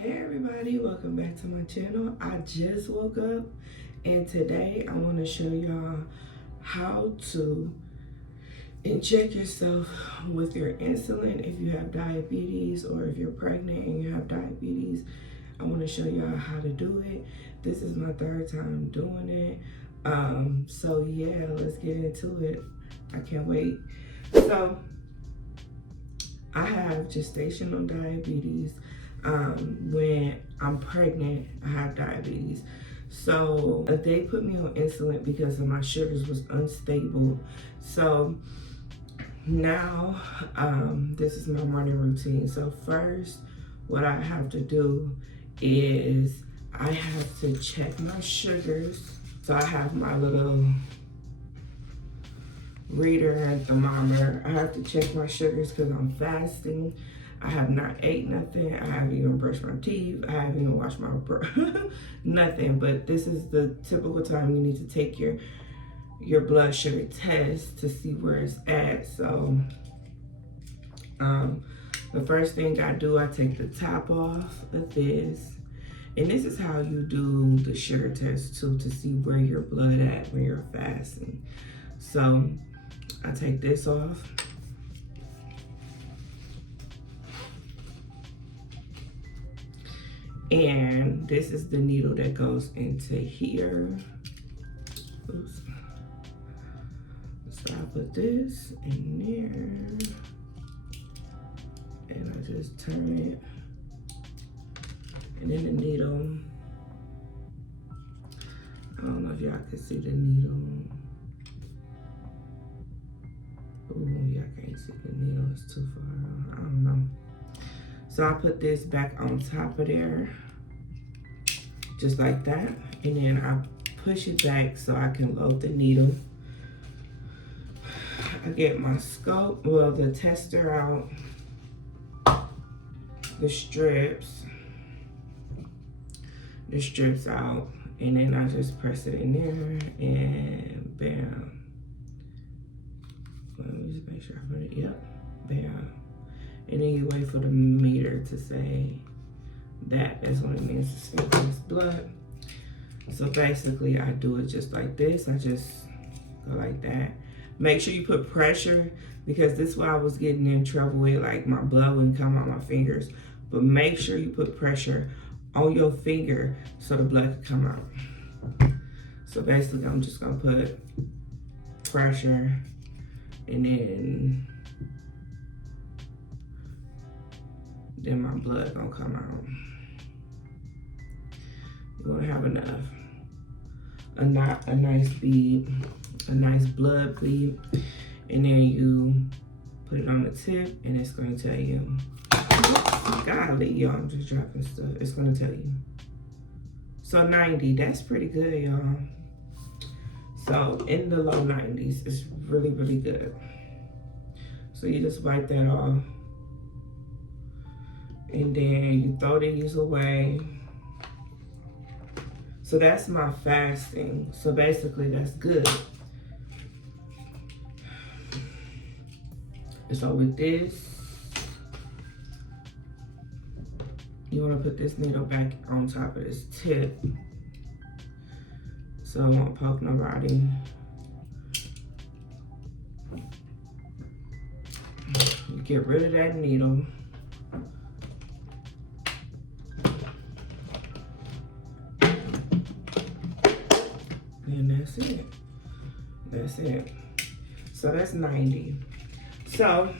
Hey everybody, welcome back to my channel. I just woke up and today I want to show y'all how to inject yourself with your insulin if you have diabetes, or if you're pregnant and you have diabetes. I want to show y'all how to do it. This is my third time doing it. So yeah, let's get into it. I can't wait. So I have gestational diabetes. When I'm pregnant, I have diabetes. So they put me on insulin because my sugars was unstable. So now this is my morning routine. So first, what I have to do is I have to check my sugars. So I have my little reader and thermometer. I have to check my sugars because I'm fasting. I have not ate nothing. I haven't even brushed my teeth. I haven't even washed my nothing. But this is the typical time you need to take your blood sugar test to see where it's at. So the first thing I do, I take the top off of this. And this is how you do the sugar test too, to see where your blood at when you're fasting. So I take this off. And this is the needle that goes into here. Oops. So I put this in there. And I just turn it. And then the needle. I don't know if y'all can see the needle. Ooh, y'all can't see the needle. It's too far. I don't know. So I put this back on top of there, just like that. And then I push it back so I can load the needle. I get my scope, well, the tester out, the strips out, and then I just press it in there and bam. Let me just make sure I put it, yep, bam. And then you wait for the meter to say that's what it means to spit this blood. So basically I do it just like this. I just go like that. Make sure you put pressure, because this is why I was getting in trouble with, like, my blood wouldn't come on my fingers. But make sure you put pressure on your finger so the blood can come out. So basically I'm just gonna put pressure, and then my blood gonna come out. You wanna have enough. A nice bead, a nice blood bead, and then you put it on the tip, and it's gonna tell you. Golly, y'all, I'm just dropping stuff. It's gonna tell you. So 90, that's pretty good, y'all. So in the low 90s, it's really, really good. So you just wipe that off. And then you throw these away. So that's my fasting. So basically that's good. So with this, you want to put this needle back on top of this tip, so it won't poke nobody. You get rid of that needle. And that's it. That's it. So that's 90. So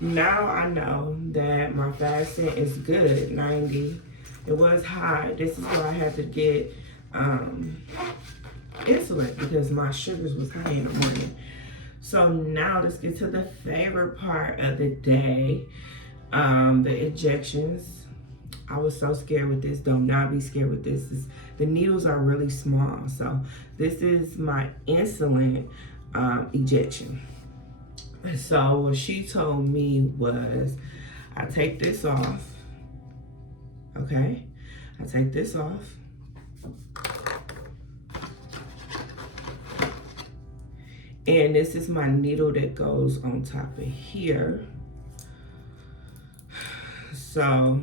now I know that my fasting is good, 90. It was high. This is why I had to get insulin, because my sugars was high in the morning. So now let's get to the favorite part of the day, the injections. I was so scared with this. Do not be scared with this. The needles are really small. So this is my insulin injection. So what she told me was, I take this off, okay? I take this off. And this is my needle that goes on top of here. So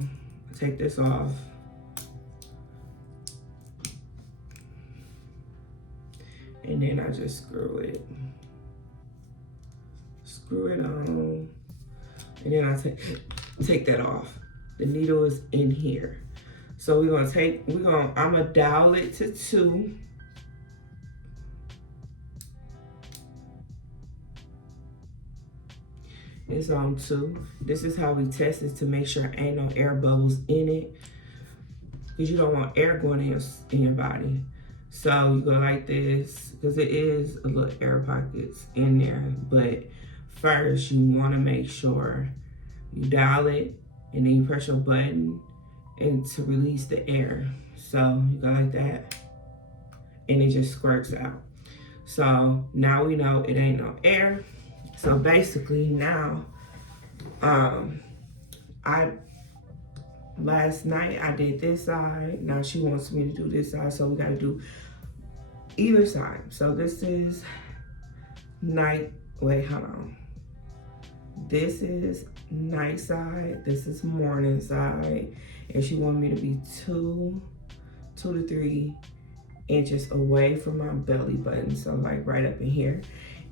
take this off. And then I just screw it on. And then I take that off. The needle is in here. So I'm gonna dial it to 2. It's on 2. This is how we test it to make sure ain't no air bubbles in it, because you don't want air going in your body. So you go like this, because it is a little air pockets in there. But first, you want to make sure you dial it, and then you press your button and to release the air. So you go like that, and it just squirts out. So now we know it ain't no air. So basically now, last night I did this side. Now she wants me to do this side, so we gotta do either side. So this is this is night side, this is morning side, and she wanted me to be 2 to 3 inches away from my belly button, so like right up in here.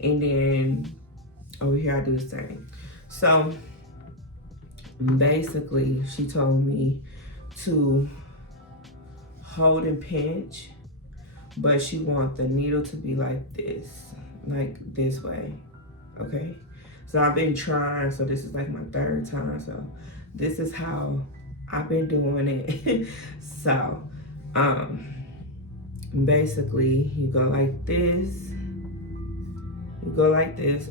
And then over here I do the same. So basically she told me to hold and pinch, but she wants the needle to be like this way, okay? So I've been trying, so this is like my 3rd time, so this is how I've been doing it. So basically you go like this,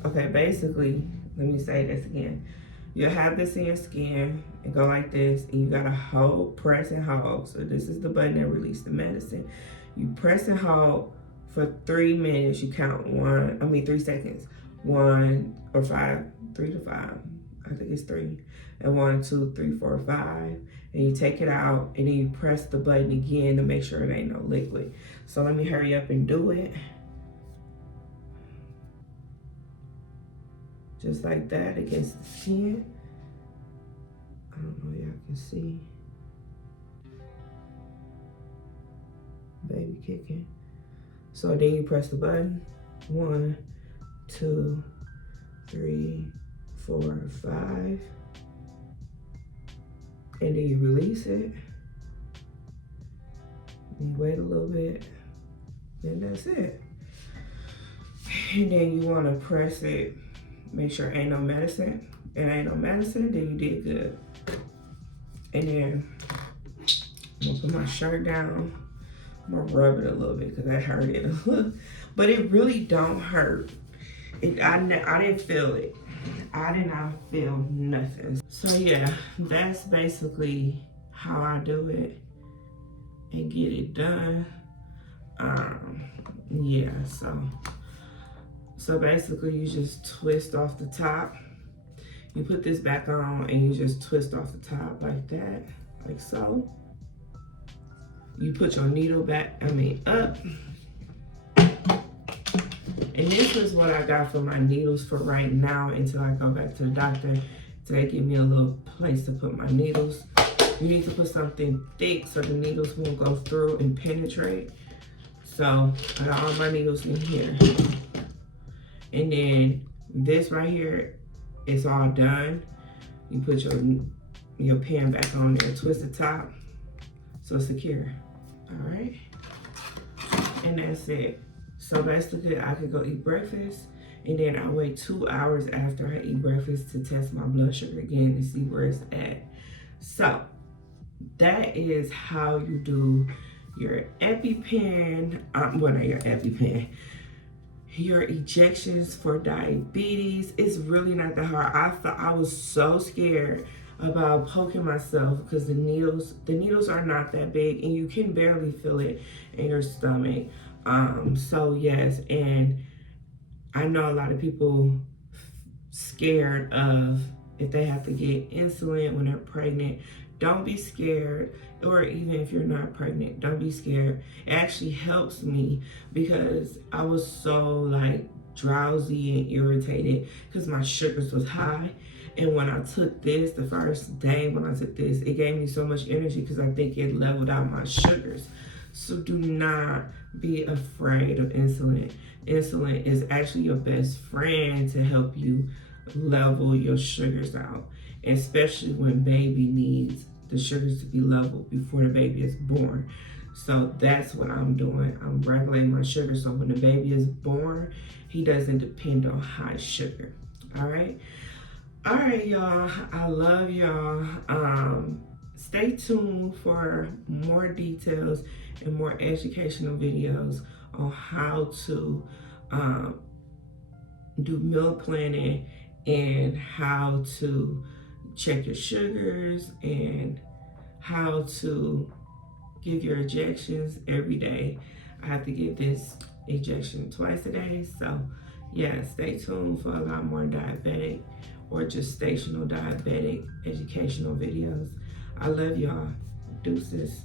okay? Basically, let me say this again. You'll have this in your skin and go like this, and you gotta hold, press and hold. So this is the button that releases the medicine. You press and hold for 3 minutes. You count 3 seconds. 1 or 5, 3 to 5. I think it's 3. And 1, 2, 3, 4, 5. And you take it out, and then you press the button again to make sure it ain't no liquid. So let me hurry up and do it. Just like that against the skin. I don't know if y'all can see. Baby kicking. So then you press the button. 1, 2, 3, 4, 5. And then you release it. You wait a little bit. And that's it. And then you want to press it. Make sure ain't no medicine. It ain't no medicine, then you did good. And then I'm gonna put my shirt down. I'm gonna rub it a little bit because I hurt it. But it really don't hurt. I didn't feel it. I did not feel nothing. So yeah, that's basically how I do it and get it done. Yeah, so basically you just twist off the top. You put this back on and you just twist off the top like that, like so. You put your needle back, up. And this is what I got for my needles for right now until I go back to the doctor. So they give me a little place to put my needles. You need to put something thick so the needles won't go through and penetrate. So I got all my needles in here. And then this right here, it's all done. You put your pen back on there, twist the top so it's secure. All right, and that's it. So basically I could go eat breakfast, and then I wait 2 hours after I eat breakfast to test my blood sugar again to see where it's at. So that is how you do your EpiPen, well, not your EpiPen, your injections for diabetes. It's really not that hard. I was so scared about poking myself because the needles are not that big and you can barely feel it in your stomach. So yes, and I know a lot of people scared of if they have to get insulin when they're pregnant. Don't be scared, or even if you're not pregnant, don't be scared. It actually helps me because I was so like drowsy and irritated because my sugars was high. And when I took this, the first day when I took this, it gave me so much energy because I think it leveled out my sugars. So do not be afraid of insulin. Insulin is actually your best friend to help you level your sugars out, especially when baby needs the sugars to be leveled before the baby is born. So that's what I'm doing. I'm regulating my sugar so when the baby is born, he doesn't depend on high sugar. All right, y'all. I love y'all. Stay tuned for more details and more educational videos on how to do meal planning and how to check your sugars and how to give your injections every day. I have to give this injection twice a day. So yeah, stay tuned for a lot more diabetic or gestational diabetic educational videos. I love y'all. Deuces.